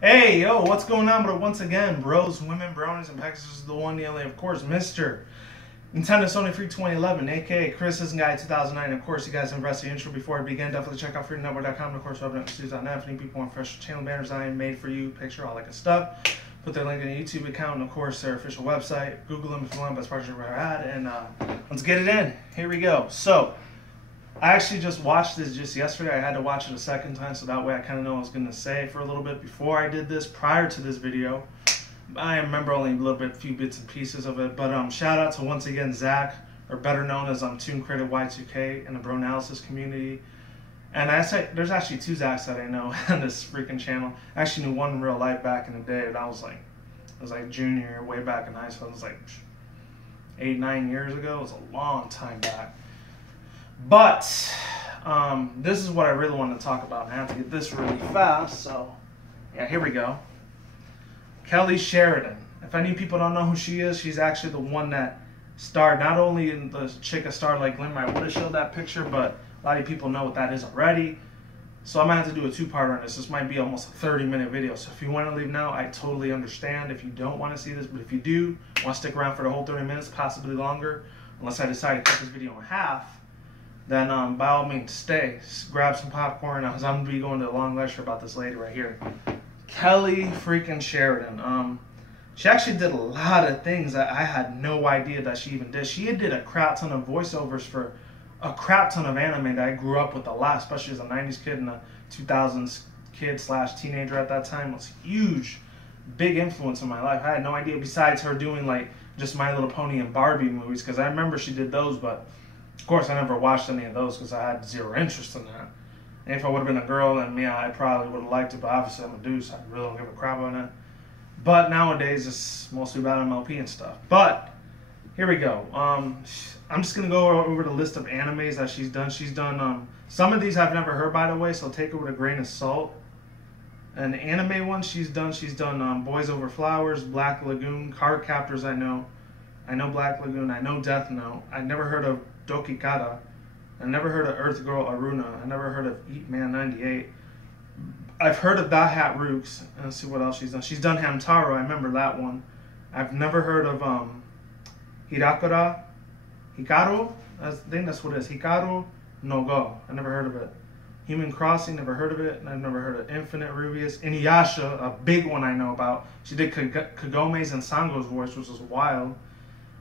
Hey, yo, what's going on? But once again, bros, women, bronies, and pegasisters, the one, the only, of course, Mr. Nintendo Sony Free 2011, aka Chris's Guy 2009. Of course, you guys invest the intro before I begin. Definitely check out freedomnetwork.com. Of course, web.news.net. If any people want fresh channel banners I made for you, picture, all that good stuff. Put their link in the YouTube account and, of course, their official website. Google them if you want, best partner we're at. And let's get it in. Here we go. So, I actually just watched this just yesterday. I had to watch it a second time so that way I kind of know what I was going to say for a little bit before I did this, prior to this video. I remember only a little bit, few bits and pieces of it. But shout out to, once again, Zach, or better known as toonkrytic Y2K in the bro analysis community. And there's actually two Zachs that I know on this freaking channel. I actually knew one in real life back in the day. That was like junior, way back in high school. It was like 8-9 years ago. It was a long time back. But this is what I really want to talk about, and I have to get this really fast. So, yeah, here we go. Kelly Sheridan. If any people don't know who she is, she's actually the one that starred not only in the chick of Starlight Glimmer. I would have showed that picture, but a lot of people know what that is already. So I'm going to have to do a two-part on this. This might be almost a 30-minute video. So if you want to leave now, I totally understand if you don't want to see this. But if you do want to stick around for the whole 30 minutes, possibly longer, unless I decide to cut this video in half, then by all means stay. Grab some popcorn, because I'm going to be going to a long lecture about this lady right here. Kelly freaking Sheridan. She actually did a lot of things that I had no idea that she even did. She did a crap ton of voiceovers for a crap ton of anime that I grew up with a lot, especially as a 90s kid and a 2000s kid / teenager at that time. It was a huge, big influence in my life. I had no idea besides her doing like just My Little Pony and Barbie movies, because I remember she did those, but of course, I never watched any of those because I had zero interest in that. And if I would have been a girl, then yeah, I probably would have liked it, but obviously I'm a dude, so I really don't give a crap on it. But nowadays, it's mostly about MLP and stuff. But, here we go. I'm just going to go over the list of animes that she's done. She's done, some of these I've never heard, by the way, so take it with a grain of salt. And the anime ones she's done Boys Over Flowers, Black Lagoon, Card Captors I know Black Lagoon, I know Death Note. I never heard of Dokikata. I never heard of Earth Girl Aruna. I never heard of Eat Man 98. I've heard of Da Hat Rooks. Let's see what else she's done. She's done Hamtaro. I remember that one. I've never heard of Hikaru. I think that's what it is. Hikaru no Go. I never heard of it. Human Crossing, never heard of it. And I've never heard of Infinite Rubius. Inuyasha, a big one I know about. She did Kagome's and Sango's voice, which was wild.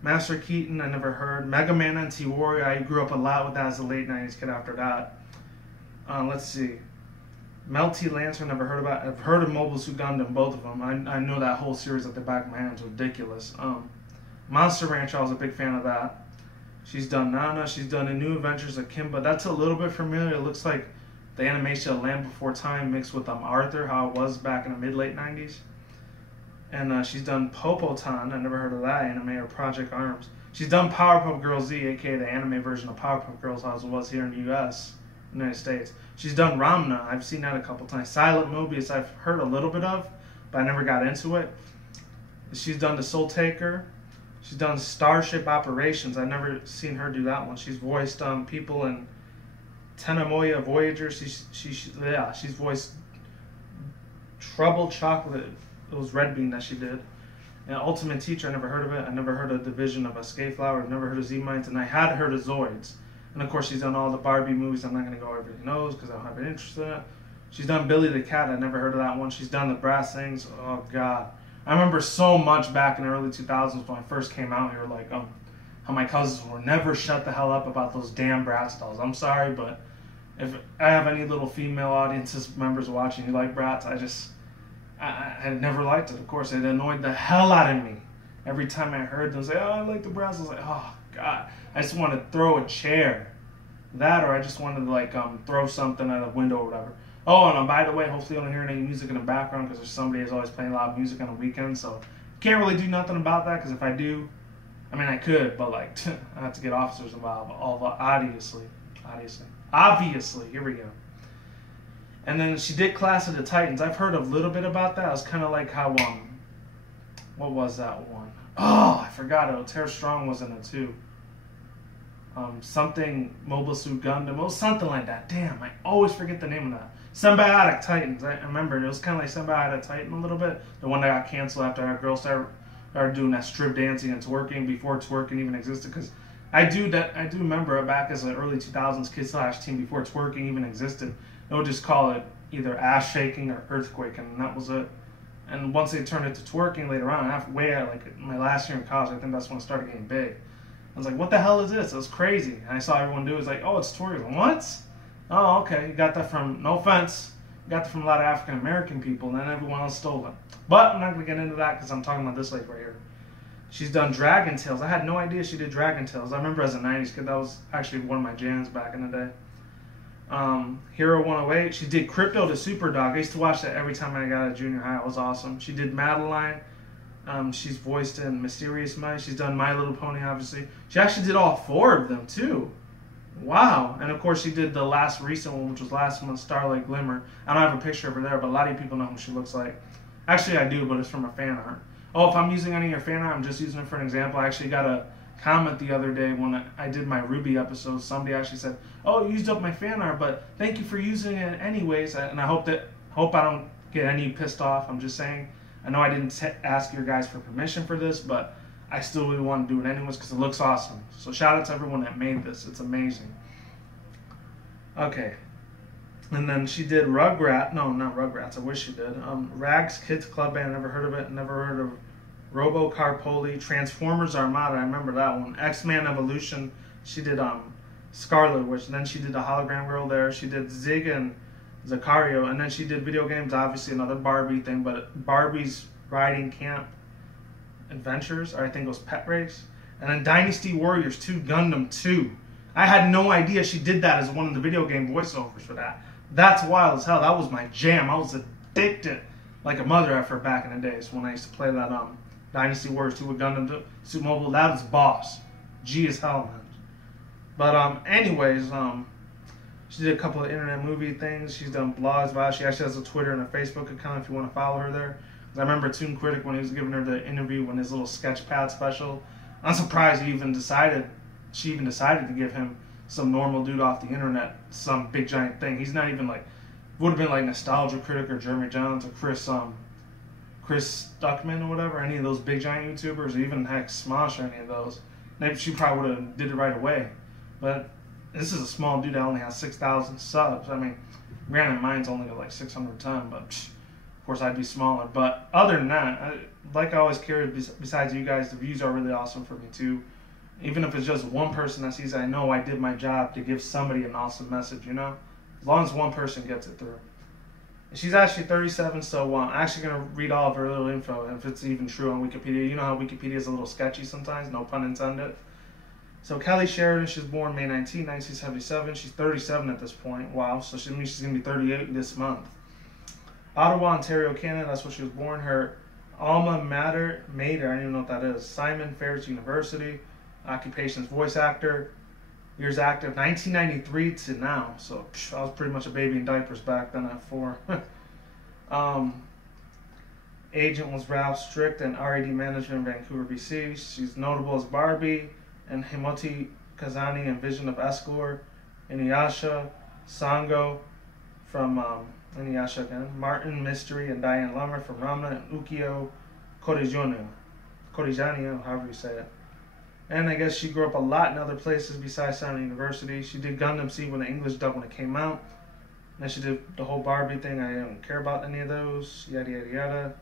Master Keaton, I never heard. Mega Man and T-Warrior, I grew up a lot with that as a late 90s kid after that. Let's see. Melty Lantern, never heard about. I've heard of Mobile Suit Gundam, both of them. I know that whole series at the back of my hand. It's ridiculous. Monster Ranch, I was a big fan of that. She's done Nana. She's done The New Adventures of Kimba. That's a little bit familiar. It looks like the animation of Land Before Time mixed with Arthur, how it was back in the mid-late 90s. And she's done Popotan. I never heard of that anime, or Project Arms. She's done Powerpuff Girls Z, aka the anime version of Powerpuff Girls, as it was here in the U.S., United States. She's done Ramna. I've seen that a couple times. Silent Mobius, I've heard a little bit of, but I never got into it. She's done The Soul Taker. She's done Starship Operations. I've never seen her do that one. She's voiced people in Tenemoya Voyager. She's voiced Trouble Chocolate. It was Red Bean that she did. And Ultimate Teacher, I never heard of it. I never heard of Division of Escape Flower. I've never heard of Z-Minds. And I had heard of Zoids. And of course, she's done all the Barbie movies. I'm not going to go over everything knows because I don't have an interest in it. She's done Billy the Cat. I never heard of that one. She's done the Brass Things. Oh, God. I remember so much back in the early 2000s when I first came out here, like, how my cousins were never shut the hell up about those damn Bratz dolls. I'm sorry, but if I have any little female audiences members watching who like Bratz, I had never liked it, of course. It annoyed the hell out of me. Every time I heard them say, oh, I like the Bratz, I was like, oh, God. I just want to throw a chair. That, or I just wanted to, like, throw something at a window or whatever. Oh, and by the way, hopefully you don't hear any music in the background because there's somebody who's always playing loud music on the weekend, so can't really do nothing about that because if I do, I mean, I could, but, like, I have to get officers involved, obviously. Here we go. And then she did Clash of the Titans. I've heard a little bit about that. It was kind of like how, what was that one? Oh, I forgot it. Tara Strong was in it too. Something Mobile Suit Gundam. It was something like that. Damn, I always forget the name of that. Symbiotic Titans. I remember it was kind of like Symbiotic Titan a little bit. The one that got canceled after our girls started doing that strip dancing and twerking before twerking even existed. Because I do remember it back as an early 2000s kid/teen before twerking even existed. They would just call it either ass shaking or earthquake, and that was it. And once they turned it to twerking later on, like my last year in college, I think that's when it started getting big. I was like, what the hell is this? It was crazy. And I saw everyone do it. It was like, oh, it's twerking. What? Oh, okay. You got that from, no offense, you got that from a lot of African American people, and then everyone else stole it. But I'm not going to get into that because I'm talking about this lady right here. She's done Dragon Tales. I had no idea she did Dragon Tales. I remember as a 90s kid, that was actually one of my jams back in the day. Hero 108. She did Crypto the Super Dog. I used to watch that every time I got out of junior high. It was awesome. She did Madeline. She's voiced in Mysterious Mice. She's done My Little Pony, obviously. She actually did all 4 of them, too. Wow. And, of course, she did the last recent one, which was last month, Starlight Glimmer. I don't have a picture of her there, but a lot of people know who she looks like. Actually, I do, but it's from a fan art. Oh, if I'm using any of your fan art, I'm just using it for an example. I actually got a comment the other day when I did my Ruby episode. Somebody actually said, oh, you used up my fan art, but thank you for using it anyways. And I hope I don't get any pissed off. I'm just saying, I know I didn't ask your guys for permission for this, but I still really want to do it anyways because it looks awesome. So shout out to everyone that made this. It's amazing. Okay. And then she did Rugrats. No, not Rugrats. I wish she did. Rags Kids Club Band. Never heard of it. Never heard of Robo Carpoli. Transformers Armada. I remember that one. X-Men Evolution. She did Scarlet Witch. And then she did the Hologram Girl there. She did Zig and Zacario. And then she did video games. Obviously another Barbie thing. But Barbie's Riding Camp Adventures. Or I think it was Pet Race. And then Dynasty Warriors 2 Gundam 2. I had no idea she did that as one of the video game voiceovers for that. That's wild as hell. That was my jam. I was addicted like a mother effer back in the days when I used to play that Dynasty Warriors 2 with Gundam Suit Mobile. That was boss. G as hell, man. But anyways, she did a couple of internet movie things. She's done blogs about it. She actually has a Twitter and a Facebook account if you want to follow her there. I remember toonkrytic when he was giving her the interview when his little sketchpad special. I'm surprised she even decided to give him some normal dude off the internet some big giant thing. He's not even like, would have been like Nostalgia Critic or Jeremy Jones or Chris Stuckman or whatever, any of those big giant YouTubers, or even heck Smosh or any of those. Maybe she probably would have did it right away. But this is a small dude that only has 6,000 subs. I mean, granted, mine's only got like 610, but of course I'd be smaller. But other than that, like I always carry, besides you guys, the views are really awesome for me too. Even if it's just one person that sees, I know I did my job to give somebody an awesome message, you know? As long as one person gets it through. And she's actually 37, so I'm actually going to read all of her little info, if it's even true on Wikipedia. You know how Wikipedia is a little sketchy sometimes, no pun intended. So Kelly Sheridan, she was born May 19, 1977. She's 37 at this point. Wow, so she means she's going to be 38 this month. Ottawa, Ontario, Canada, that's where she was born. Her alma mater, I don't even know what that is. Simon Ferris University. Occupation's voice actor. Years active 1993 to now. So I was pretty much a baby in diapers back then at 4. Agent was Ralph Strict and RAD Management in Vancouver, BC. She's notable as Barbie and Himoti Kazani and Vision of Escor. Inuyasha, Sango from Inuyasha again. Martin Mystery and Diane Lummer from Ramna and Ukyo Korijani, however you say it. And I guess she grew up a lot in other places besides Sound University. She did Gundam Seed when the English dub when it came out. And then she did the whole Barbie thing. I don't care about any of those. Yada, yada, yada.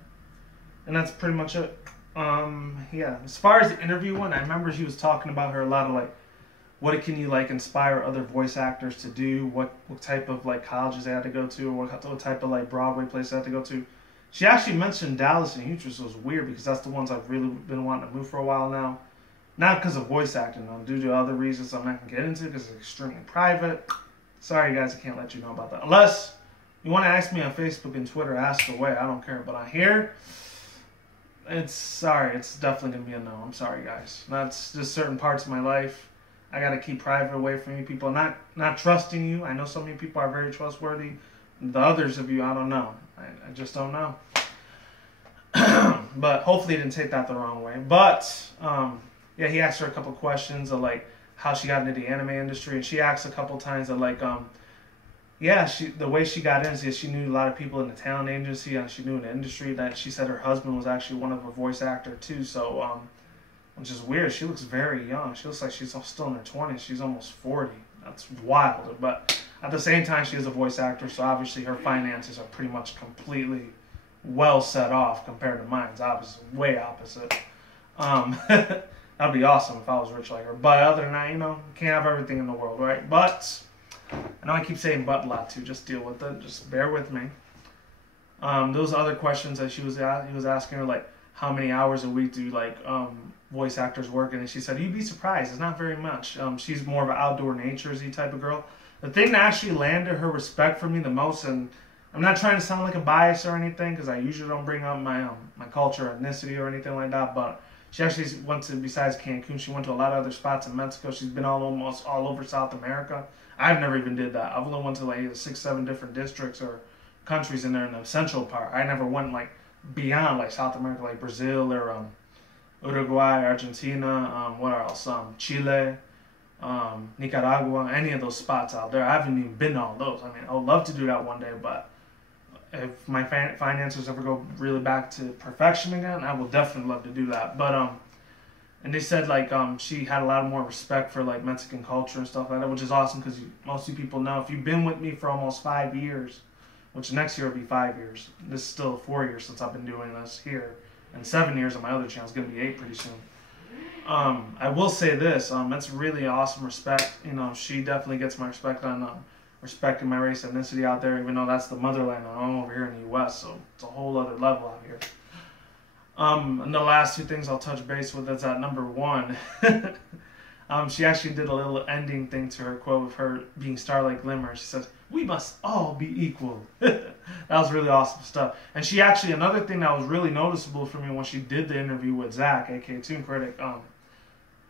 And that's pretty much it. Yeah. As far as the interview one, I remember she was talking about her a lot of like, what can you like inspire other voice actors to do? What type of like colleges they had to go to, or what type of like Broadway places they had to go to. She actually mentioned Dallas and Houston, so it was weird because that's the ones I've really been wanting to move for a while now. Not because of voice acting, though, due to other reasons I'm not going to get into because it's extremely private. Sorry, guys, I can't let you know about that. Unless you want to ask me on Facebook and Twitter, ask away. I don't care. But on here, it's definitely going to be a no. I'm sorry, guys. That's just certain parts of my life. I got to keep private away from you people. Not trusting you. I know so many people are very trustworthy. The others of you, I don't know. I just don't know. But hopefully you didn't take that the wrong way. But, yeah, he asked her a couple questions of like how she got into the anime industry, and she asked a couple times of like yeah, the way she got in is she knew a lot of people in the talent agency, and she knew in the industry that she said her husband was actually one of a voice actor too. So, which is weird. She looks very young. She looks like she's still in her 20s. She's almost 40. That's wild. But at the same time, she is a voice actor, so obviously her finances are pretty much completely well set off compared to mine. It's obviously way opposite. That'd be awesome if I was rich like her. But other than that, you know, you can't have everything in the world, right? But I know I keep saying but a lot too. Just deal with it. Just bear with me. Those other questions that he was asking her, like, how many hours a week do like voice actors work? And she said, you'd be surprised. It's not very much. She's more of an outdoor naturesy type of girl. The thing that actually landed her respect for me the most, and I'm not trying to sound like a bias or anything, because I usually don't bring up my my culture, ethnicity, or anything like that, but she actually went to, besides Cancun, she went to a lot of other spots in Mexico. She's been almost all over South America. I've never even did that. I've only went to like either 6, 7 different districts or countries in there in the central part. I never went like beyond like South America, like Brazil or Uruguay, Argentina, what else? Chile, Nicaragua, any of those spots out there. I haven't even been to all those. I mean, I would love to do that one day, but if my finances ever go really back to perfection again, I will definitely love to do that. But and they said like she had a lot more respect for like Mexican culture and stuff like that, which is awesome, because most of you people know, if you've been with me for almost 5 years, which next year will be 5 years. This is still 4 years since I've been doing this here, and 7 years on my other channel. It's gonna be 8 pretty soon. I will say this, that's really awesome respect. You know, she definitely gets my respect on respecting my race, ethnicity out there, even though that's the motherland. I'm over here in the U.S., so it's a whole other level out here. And the last 2 things I'll touch base with is at number 1. She actually did a little ending thing to her quote of her being Starlight Glimmer. She says, "We must all be equal." That was really awesome stuff. And she actually, another thing that was really noticeable for me when she did the interview with Zach, aka Toonkrytic,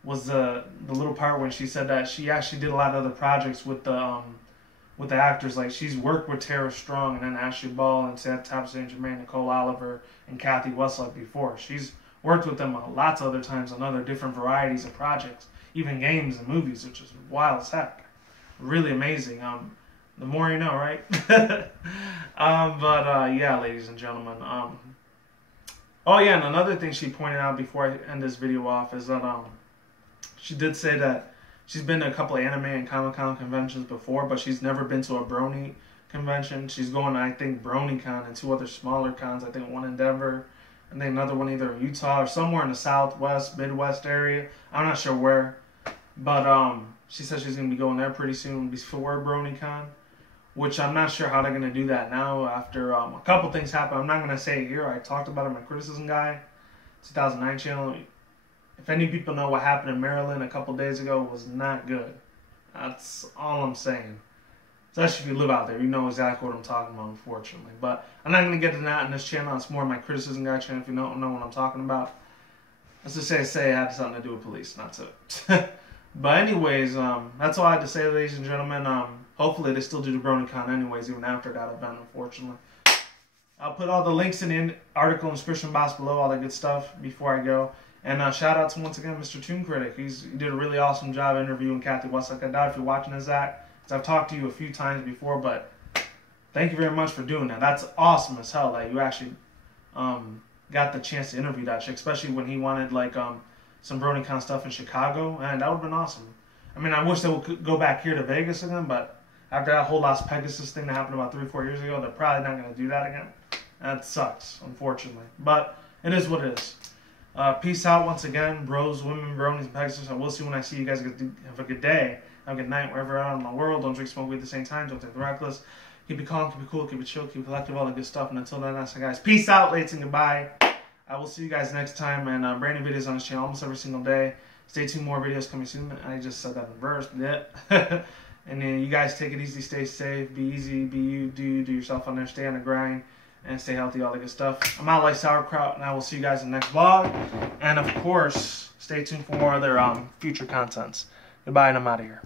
was the little part when she said that she actually did a lot of other projects with the actors. Like, she's worked with Tara Strong and then Ashley Ball and Tab St. Germain, Nicole Oliver, and Kathy Westluck before. She's worked with them lots of other times on other different varieties of projects, even games and movies, which is wild as heck. Really amazing. The more you know, right? Yeah, ladies and gentlemen. Oh yeah, and another thing she pointed out before I end this video off is that she did say that she's been to a couple of anime and Comic-Con conventions before, but she's never been to a brony convention. She's going to, I think, BronyCon and 2 other smaller cons. I think one in Denver, and then another one either in Utah or somewhere in the Southwest, Midwest area. I'm not sure where. But she said she's going to be going there pretty soon before BronyCon, which I'm not sure how they're going to do that now after a couple things happen. I'm not going to say it here. I talked about it in my Criticism Guy 2009 channel. If any people know what happened in Maryland a couple days ago, it was not good. That's all I'm saying. Especially if you live out there, you know exactly what I'm talking about, unfortunately. But I'm not going to get into that in this channel. It's more my Criticism Guy channel if you don't know what I'm talking about. Let's just say it had something to do with police, and that's it. But anyways, that's all I had to say, ladies and gentlemen. Hopefully they still do the BronyCon anyways, even after that event, unfortunately. I'll put all the links in the article in the description box below, all that good stuff, before I go. And shout out to, once again, Mr. Toonkrytic. He did a really awesome job interviewing Kathy Westluck. I doubt if you're watching this, Zach, because I've talked to you a few times before, but thank you very much for doing that. That's awesome as hell that you actually got the chance to interview that chick, especially when he wanted, like, some BronyCon stuff in Chicago, and that would have been awesome. I mean, I wish they would go back here to Vegas again, but after that whole Las Pegasus thing that happened about 3 or 4 years ago, they're probably not going to do that again. That sucks, unfortunately. But it is what it is. Peace out once again, bros, women, bronies, and Pegasus. I will see when I see you guys. Have a good day. Have a good night wherever you're out in the world. Don't drink, smoke weed at the same time. Don't take the reckless. Keep it calm, keep it cool, keep it chill, keep it collective, all the good stuff. And until then, that's it, guys. Peace out, ladies, and goodbye. I will see you guys next time, and brand new videos on this channel almost every single day. Stay tuned, more videos coming soon. I just said that in reverse, yeah. And then you guys take it easy, stay safe, be easy, be you, do yourself on there, stay on the grind, and stay healthy, all the good stuff. I'm out like sauerkraut, and I will see you guys in the next vlog. And of course, stay tuned for more other future contents. Goodbye, and I'm out of here.